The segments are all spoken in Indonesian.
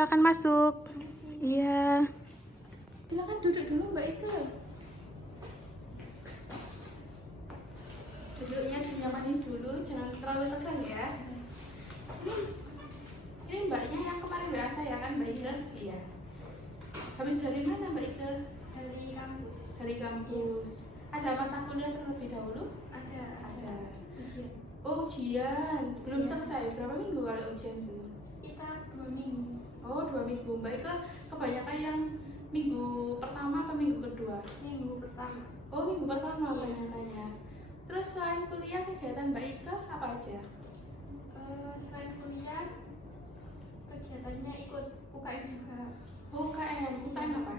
silakan masuk. Iya. Silakan duduk dulu Mbak Ike. Duduknya dinyamanin dulu, jangan terlalu tegang ya. Ini mbaknya yang kemarin WA saya kan Mbak Ike? Iya. Habis dari mana Mbak Ike? Dari kampus. Dari kampus. Ada mata kuliah terlebih dahulu? Ada ujian. Oh ujian, belum selesai. Berapa minggu kalau ujian dulu? Kita 2 minggu. Oh 2 minggu. Mbak Ike kebanyakan yang minggu pertama atau minggu kedua? Minggu pertama. Oh minggu pertama kebanyakannya. Terus selain kuliah kegiatan Mbak Ike apa aja? Selain kuliah, kegiatannya ikut UKM juga. Oh UKM, UKM apa?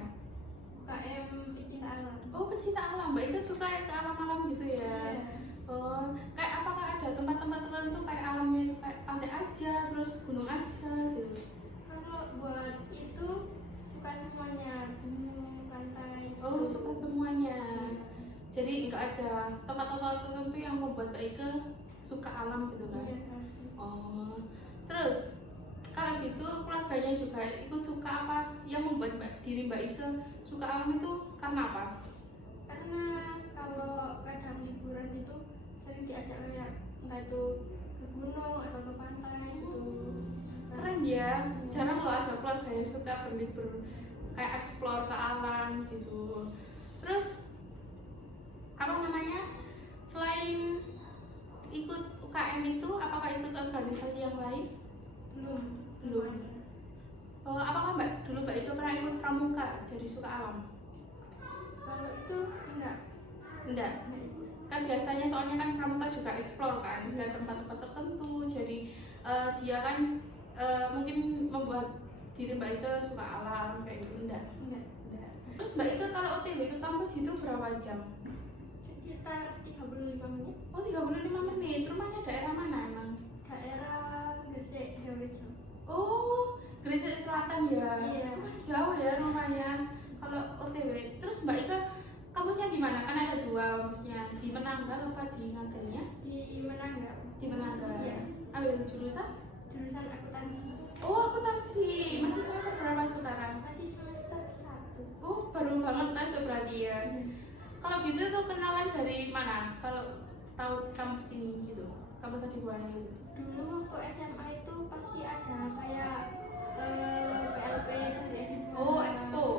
UKM pecinta alam. Oh pecinta alam, Mbak Ike suka ke alam-alam gitu ya? Iya. Oh, kayak apakah ada tempat-tempat tertentu kayak alamnya itu kayak pantai aja, terus gunung aja gitu? Kalau buat itu suka semuanya, gunung, pantai. Oh suka semuanya. Jadi nggak ada tempat-tempat tertentu yang membuat Mbak Ike suka alam gitu kan? Iya. Oh, terus kalau gitu keluarganya juga ikut suka apa? Yang membuat diri Mbak Ike suka alam itu karena apa? Karena kalau kadang liburan itu sering diajak kayak entah itu ke gunung atau ke pantai gitu. Keren ya, jarang loh ada keluarga yang suka berlibur kayak explore ke alam gitu. Terus apa namanya? Selain ikut UKM itu, apakah ikut organisasi yang lain? Belum. Oh, apakah Mbak Ike pernah ikut pramuka jadi suka alam? Kalau itu enggak. Enggak. Kan biasanya soalnya kan pramuka juga explore kan ke tempat-tempat tertentu. Jadi dia kan mungkin membuat diri Mbak Ike suka alam kayak gitu. Enggak. Terus Mbak Ike kalau OTW ke kampus itu berapa jam? Sekitar 35 menit. Oh 35 menit. Rumahnya daerah mana emang? Daerah Gresik, Jawa. Oh Gresik Selatan ya? Iya. Jauh ya rumahnya kalau OTW. Terus Mbak Ike kampusnya di mana? Kan ada 2 kampusnya, di Menanggar apa di Ngagelnya? Di Menanggar. Di Menanggar. Iya. Ambil jurusan? Jurusan akuntansi. Oh akuntansi. Masih semester berapa sekarang? Masih semester 1. Oh baru banget masuk berarti ya. Kalau gitu tuh kenalan dari mana? Kalau tahu kampus ini gitu, kampus Adibuana itu. Dulu waktu SMA itu pasti ada kayak PLP dari Edibuana. Oh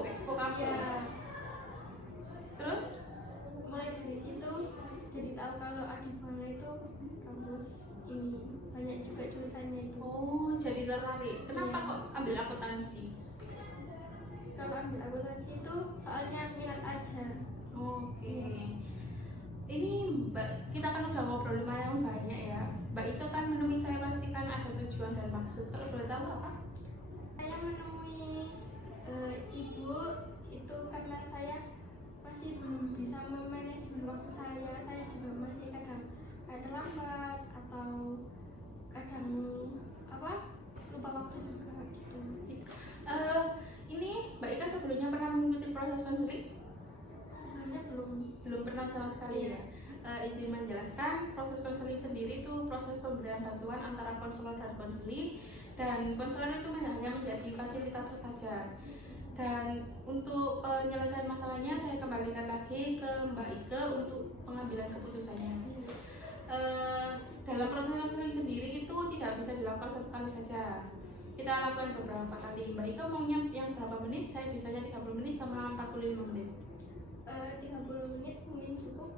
expo kampus. Ya. Terus? Mulai dari situ jadi tahu kalau Adibuana itu kampus ini banyak juga jurusannya itu. Oh jadi tertarik. Kenapa kok ambil akuntansi? Kalau ambil akuntansi itu soalnya minat aja. Oke. Ini Mbak, kita kan udah ngobrol lumayan banyak ya. Mbak Ike kan menemui saya pastikan ada tujuan dan maksud. Kalau boleh tahu apa? Saya menemui ibu itu karena saya masih belum bisa memanajemen waktu saya. Saya juga masih kadang kayak terlambat atau kadang lupa waktu juga gitu. Ini Mbak Ika sebelumnya pernah mengikuti proses konseling? Sebenarnya Belum pernah sama sekali ya. Izin menjelaskan, proses konseling sendiri itu proses pemberian bantuan antara konselor dan konseling, dan konselor itu hanya menjadi fasilitator saja. Dan untuk penyelesaian masalahnya saya kembalikan lagi ke Mbak Ike untuk pengambilan keputusannya. Dalam proses konseling sendiri itu tidak bisa dilakukan satu kali saja. Kita lakukan beberapa kali. Mbak Ike maunya yang berapa menit? Saya bisanya 30 menit sama 45 menit. 30 menit mungkin cukup.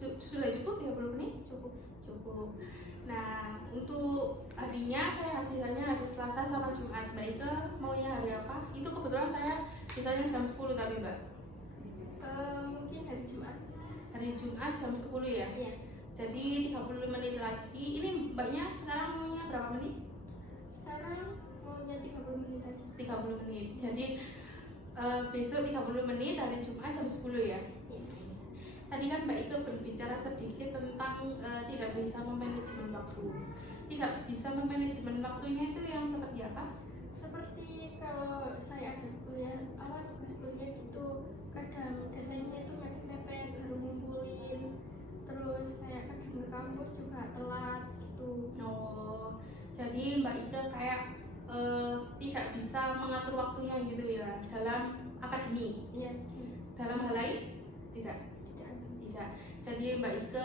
Sudah cukup 30 menit? Cukup. Nah, untuk harinya saya bisanya hari Selasa sama Jumat. Mbak Ike maunya hari apa? Itu kebetulan saya bisanya jam 10 tapi Mbak. Mungkin hari Jumat. Hari Jumat jam 10 ya? Iya. Jadi 30 menit lagi. Ini Mbaknya sekarang maunya berapa menit? Sekarang maunya 30 menit aja. 30 menit. Jadi besok 30 menit hari Jumat jam 10 ya? Iya. Tadi kan Mbak Ike berbicara sedikit tentang tidak bisa memanajemen waktu. Tidak bisa memanajemen waktunya itu yang seperti apa? Seperti kalau saya ada kuliah, tugas kuliah itu kadang deadline-nya itu mepet-mepet baru ngumpulin. Terus kayak kadang ke kampus juga telat gitu. Oh, jadi Mbak Ike kayak tidak bisa mengatur waktunya gitu ya dalam akademik. Iya. Dalam hal lain tidak. Jadi Mbak Ike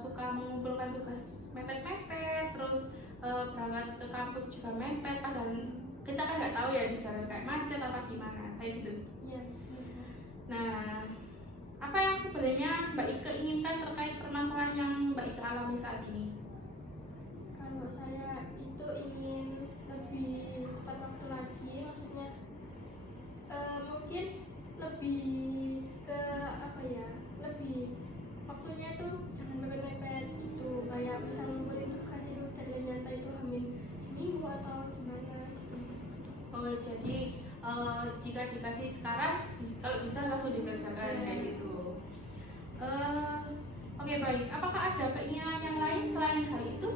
suka mengumpulkan tugas mepet-mepet, terus berangkat ke kampus juga mepet, padahal kita kan nggak tahu ya di jalan kayak macet apa gimana kayak gitu. Iya. Nah, apa yang sebenarnya Mbak Ike inginkan terkait permasalahan yang Mbak Ike alami saat ini? Kalau saya itu ingin lebih tepat waktu lagi, maksudnya mungkin lebih ke apa ya, lebih waktunya tuh jangan mepet-mepet gitu, kayak misal ngumpulin tugas itu deadline-nya itu hamil seminggu atau gimana gitu. Oh, jadi jika dikasih sekarang, kalau bisa langsung dikerjakan kayak gitu. Oke, baik. Apakah ada keinginan yang lain selain hal itu?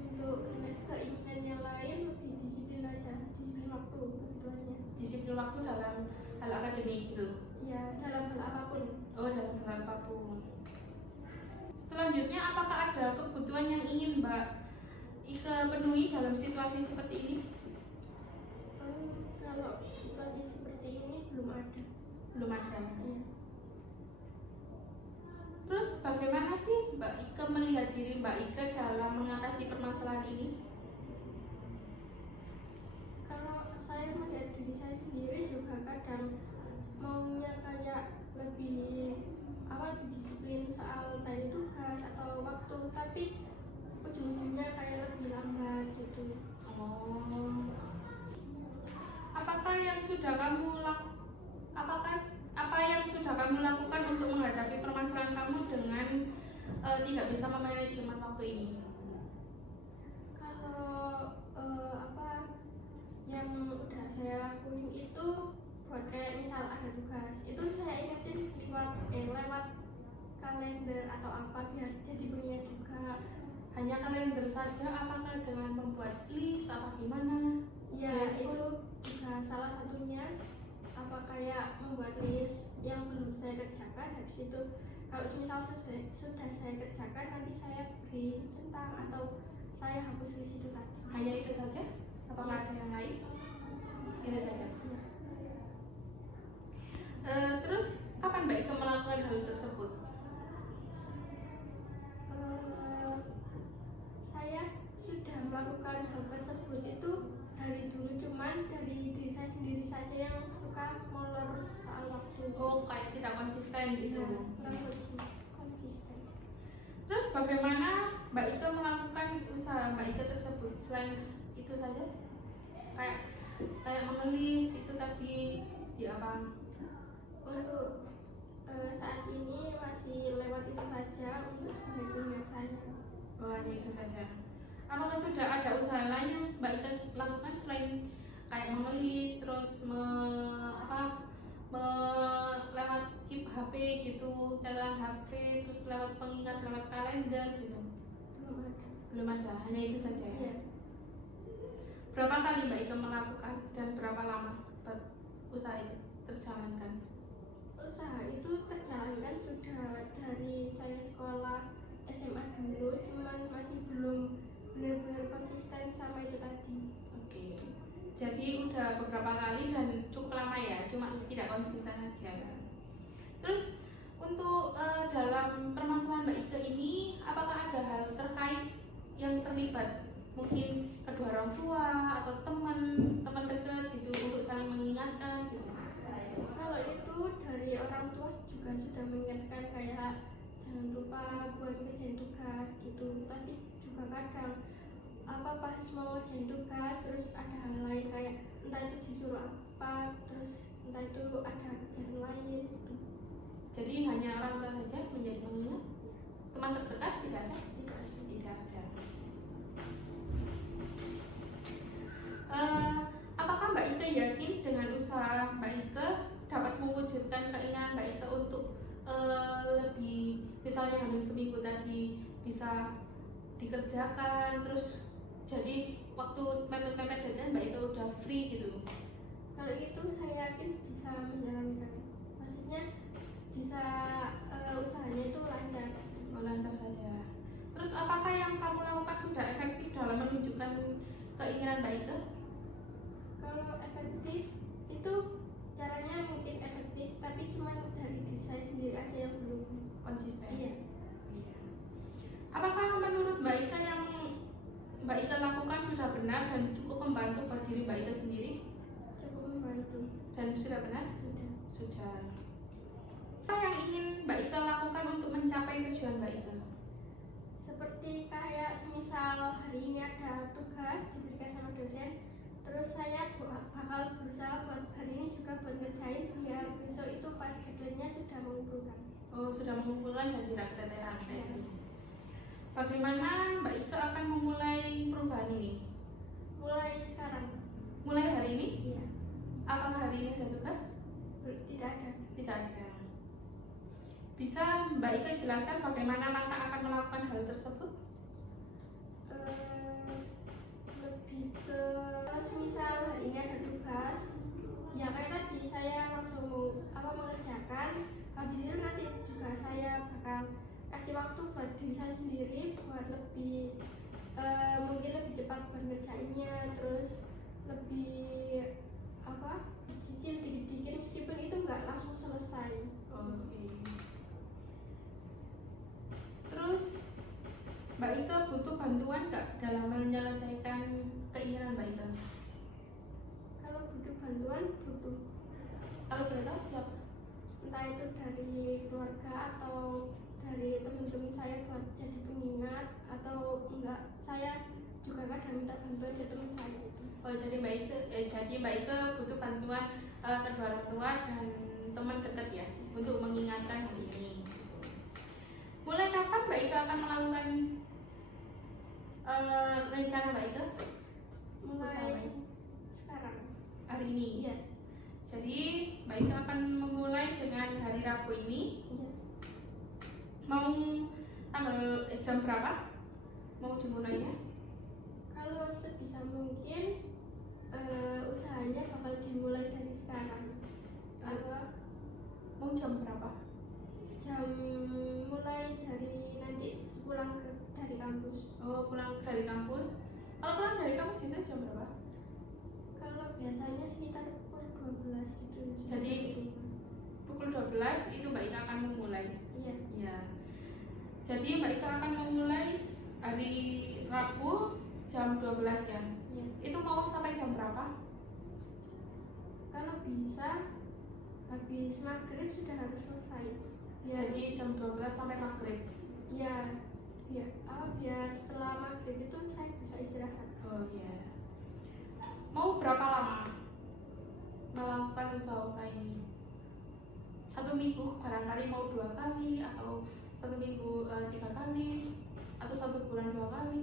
Untuk keinginan yang lain lebih disiplin aja, disiplin waktu sebetulnya. Disiplin waktu dalam hal akademik gitu. Ya, dalam hal apapun. Oh, dalam hal apapun. Selanjutnya, apakah ada kebutuhan yang ingin Mbak Ike penuhi dalam situasi seperti ini? Kalau situasi seperti ini belum ada. Belum ada. Ya. Terus bagaimana sih Mbak Ike melihat diri Mbak Ike dalam mengatasi permasalahan ini? Kalau saya melihat diri saya sendiri juga kadang maunya kayak lebih disiplin soal tadi tugas atau waktu, tapi ujung-ujungnya kayak lebih lambat gitu. Oh. Apakah yang sudah kamu apa yang sudah kamu lakukan untuk menghadapi permasalahan kamu dengan tidak bisa memanajemen waktu ini? Kalau yang udah saya lakuin itu buat kayak misal ada tugas itu saya ingatin lewat kalender atau apa biar jadi pengingat juga. Hanya kalender saja, apakah dengan membuat list apa gimana? Ya, itu juga salah satunya, apa kayak membuat list yang belum saya kerjakan, habis itu kalau misal sudah saya kerjakan nanti saya beri centang atau saya hapus list itu tadi. Hanya itu saja? Apakah ada yang lain? Itu saja. Terus kapan Mbak Ike melakukan hal tersebut? Saya sudah melakukan hal tersebut itu dari dulu, cuman dari diri saya sendiri saja yang suka molor soal waktu. Oh, kayak tidak konsisten gitu. Kurang konsisten. Terus bagaimana Mbak Ike melakukan usaha Mbak Ike tersebut? Selain itu saja? Kayak mengelis itu tadi di apa? Untuk saat ini masih lewat itu saja untuk sebagai pengingat saya. Oh, hanya itu saja. Apakah sudah ada usaha lain yang Mbak Ike lakukan selain kayak mengelis, terus lewat keep HP gitu, catatan HP, terus lewat pengingat lewat kalender gitu? Belum ada, hanya itu saja ya? Iya. Berapa kali Mbak Ike melakukan dan berapa lama usaha itu terjalankan? Usaha itu terjalankan sudah dari saya sekolah SMA dulu, cuman masih belum benar-benar konsisten sama itu tadi. Oke. Jadi udah beberapa kali dan cukup lama ya, cuma tidak konsisten aja. Terus untuk dalam permasalahan Mbak Ike ini, apakah ada hal terkait yang terlibat? Mungkin kedua orang tua atau teman dekat gitu untuk saling mengingatkan gitu. Kalau itu dari orang tua juga sudah mengingatkan kayak jangan lupa buat ngerjain tugas gitu, tapi juga kadang pas mau ngerjain tugas terus ada hal lain kayak entah itu disuruh apa, terus entah itu ada kegiatan lain gitu. Jadi hanya orang tua saja menjadi pengingat, teman terdekat tidak ada? Tidak ada. Apakah Mbak Ike yakin dengan usaha Mbak Ike dapat mewujudkan keinginan Mbak Ike untuk lebih, misalnya hamil seminggu tadi bisa dikerjakan, terus jadi waktu mepet-mepet deadline Mbak Ike udah free gitu? Kalau itu saya yakin bisa menjalankan, maksudnya bisa usahanya itu lancar. Lancar saja. Terus apakah yang kamu lakukan sudah efektif dalam menunjukkan keinginan Mbak Ike? Kalau efektif itu caranya mungkin efektif, tapi cuma dari diri saya sendiri aja yang belum Konsisten. iya. Apakah menurut Mbak Ike yang Mbak Ike lakukan sudah benar dan cukup membantu buat diri Mbak Ike sendiri? Cukup membantu. Dan sudah benar? Sudah. Sudah. Apa yang ingin Mbak Ike lakukan untuk mencapai tujuan Mbak Ike? Seperti kayak semisal hari ini ada tugas diberikan sama dosen, terus saya bakal berusaha buat hari ini juga buat ngerjain biar besok itu pas deadline-nya sudah mengumpulkan. Oh, sudah mengumpulkan dan tidak keteteran. Bagaimana Mbak Ike akan memulai perubahan ini? Mulai sekarang. Mulai hari ini? Iya. Apakah hari ini ada tugas? Tidak ada. Tidak ada. Bisa Mbak Ike jelaskan bagaimana langkah akan melakukan hal tersebut? Lebih ke kalau semisal hari ini ada tugas, ya kayak tadi saya langsung mengerjakan. Habis itu nanti juga saya bakal kasih waktu buat diri saya sendiri buat lebih mungkin lebih cepat mengerjainnya, terus lebih cicil dikit-dikit meskipun itu nggak langsung selesai. Oke. Terus Mbak Ike butuh bantuan nggak dalam menyelesaikan keinginan Mbak Ike? Kalau butuh bantuan butuh, Kalau boleh tahu siapa? entah itu dari keluarga atau dari teman-teman saya buat jadi pengingat, atau enggak saya juga kadang minta bantuan dari teman saya. Oh, jadi Mbak Ike butuh bantuan kedua orang tua dan teman dekat ya untuk mengingatkan hal ini. Mulai kapan Mbak Ike akan melakukan rencana Mbak Ike? Mulai sekarang. Hari ini. Iya. Jadi Mbak Ike akan memulai dengan hari Rabu ini. Iya. Mau tanggal jam berapa? Mau dimulainya? Kalau sebisa mungkin usahanya bakal dimulai dari sekarang. Mau jam berapa? Jam mulai dari nanti pulang dari kampus. Oh, pulang dari kampus. Kalau pulang dari kampus itu jam berapa? Kalau biasanya sekitar pukul 12 gitu. Jadi pukul 12 itu Mbak Ika akan memulai. Iya. Ya. Jadi Mbak Ika akan memulai hari Rabu jam 12 ya. Iya. Itu mau sampai jam berapa? Kalau bisa habis maghrib sudah harus selesai. Biar Jadi jam 12 sampai maghrib. iya. Biar setelah maghrib itu saya bisa istirahat. Oh iya. Mau berapa lama melakukan usaha-usaha ini? 1 minggu, barangkali mau 2 kali, atau 1 minggu 3 kali, atau 1 bulan 2 kali.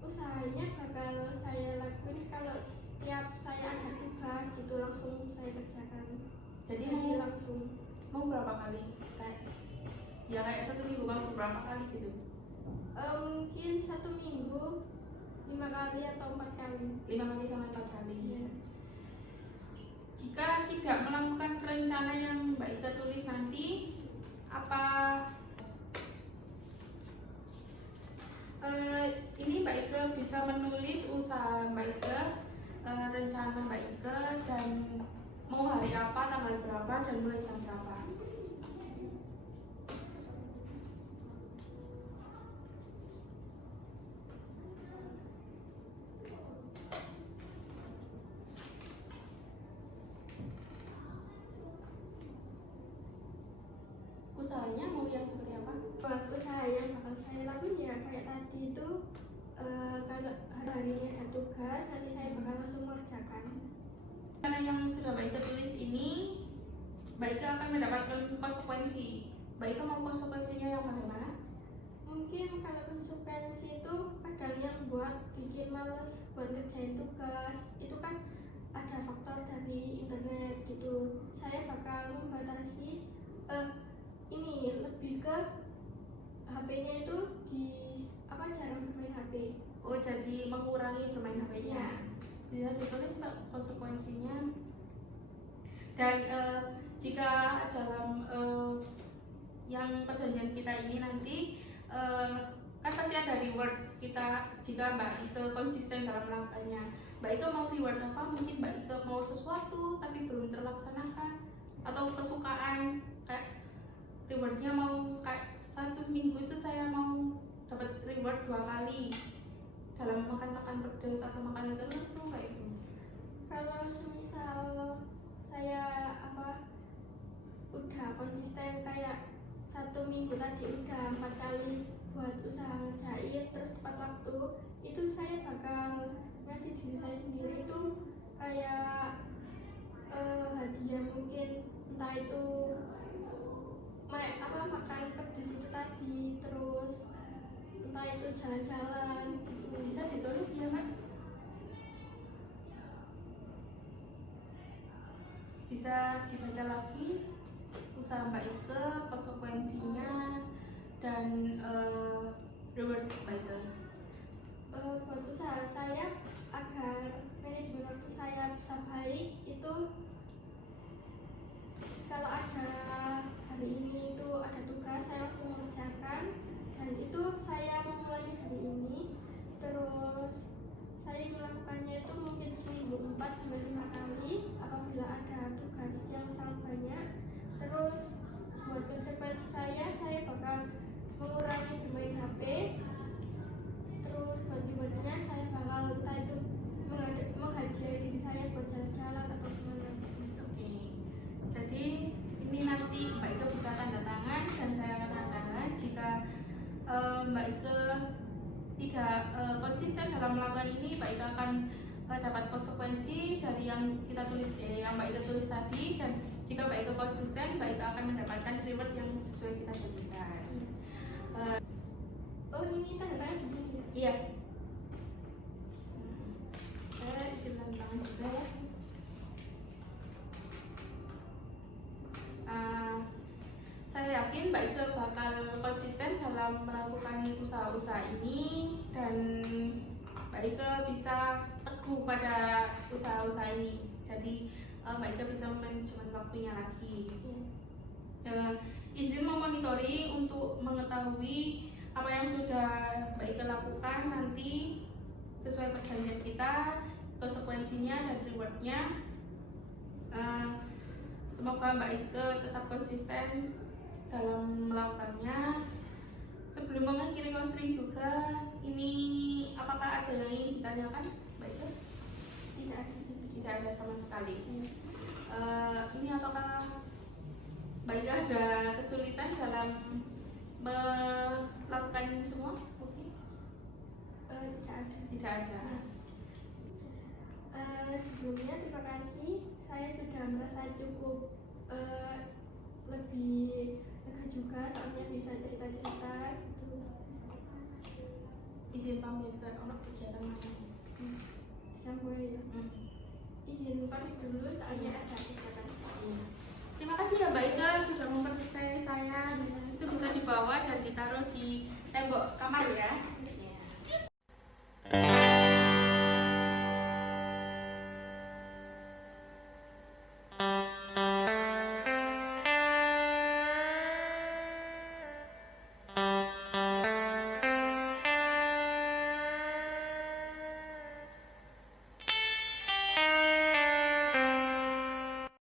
Usahanya bakal saya lakuin kalau setiap saya ada tugas gitu langsung saya kerjakan. Jadi mau berapa kali? Kayak 1 minggu mau berapa kali gitu? Mungkin 1 minggu 5 kali atau 4 kali. 5 kali sampai 4 kali. Iya. Jika tidak melakukan rencana yang Mbak Ika tulis nanti, apa ini Mbak Ika bisa menulis usaha Mbak Ika, rencana Mbak Ika, dan mau hari apa, tanggal berapa, dan mulai jam berapa. Usahanya mau yang seperti apa? Usaha yang bakal saya lakuin ya kayak tadi itu, kalau hari ini ada tugas nanti saya bakal langsung mengerjakan. Karena yang sudah Mbak Ika tulis ini, Mbak Ika akan mendapatkan konsekuensi. Mbak Ika mau konsekuensinya yang bagaimana? Mungkin kalau konsekuensi itu kadang yang buat bikin males buat ngerjain tugas itu kan ada faktor dari internet gitu. Saya bakal membatasi ini lebih ke HP-nya itu jarang bermain HP. Oh, jadi mengurangi bermain HP-nya. Bisa ditulis Mbak konsekuensinya. Dan jika dalam yang perjanjian kita ini nanti kan pasti ada reward kita jika Mbak Ike konsisten dalam melakukannya. Mbak Ike mau reward apa? Mungkin Mbak Ike mau sesuatu tapi belum terlaksanakan, atau kesukaan kayak rewardnya mau kayak 1 minggu itu saya mau dapat reward 2 kali dalam makan pedas atau makan telur tuh kayak gitu. Kalau semisal saya udah konsisten kayak 1 minggu tadi udah 4 kali buat usaha jahit terus tepat waktu, itu saya bakal ngasih diri saya sendiri itu kayak hadiah, mungkin entah itu makan pedas itu tadi, terus entah itu jalan-jalan gitu. Bisa ditulis ya Pak? Bisa dibaca lagi usaha Mbak Ike, konsekuensinya, dan reward Mbak Ike. Buat usaha saya agar manajemen waktu saya bisa baik itu, kalau ada hari ini itu ada tugas saya langsung mengerjakan, dan itu saya memulai hari ini, terus saya melakukannya itu mungkin seminggu 4-5 kali apabila ada tugas yang sangat banyak. Terus buat konsekuensi saya bakal mengurangi bermain HP. Terus buat rewardnya saya bakal entah itu menghadiahi diri saya buat jalan-jalan atau gimana. Oke, jadi ini nanti Mbak Ike bisa tanda tangan dan saya akan tanda tangan jika Mbak Ike tidak konsisten dalam melakukan ini. Mbak Ike akan dapat konsekuensi dari yang kita tulis, yang Mbak Ike tulis tadi, dan jika Mbak Ike konsisten, Mbak Ike akan mendapatkan reward yang sesuai kita janjikan. Oh, ini tanda tangan di sini ya? Iya. Saya isi tanda tangan juga ya. Saya yakin Mbak Ike bakal konsisten dalam melakukan usaha-usaha ini, dan Mbak Ike bisa teguh pada usaha-usaha ini. Jadi Mbak Ike bisa manajemen waktunya lagi. Izin memonitori untuk mengetahui apa yang sudah Mbak Ike lakukan nanti sesuai perjanjian kita, konsekuensinya dan rewardnya. Semoga Mbak Ike tetap konsisten dalam melakukannya. Sebelum mengakhiri konseling juga, ini apakah ada yang ingin ditanyakan Mbak Ike? Tidak ada sama sekali. Ini apakah Mbak Ike ada kesulitan dalam melakukan ini semua? Oke. Tidak ada. Sebelumnya terima kasih, saya sudah merasa cukup lebih lega juga, soalnya bisa cerita-cerita gitu. Izin pamit ke orang kegiatan mana? Bisa boleh ya? Izin pamit dulu soalnya ada kegiatan. Terima kasih ya Mbak Ike sudah mempercayai saya. Itu bisa dibawa dan ditaruh di tembok kamar ya.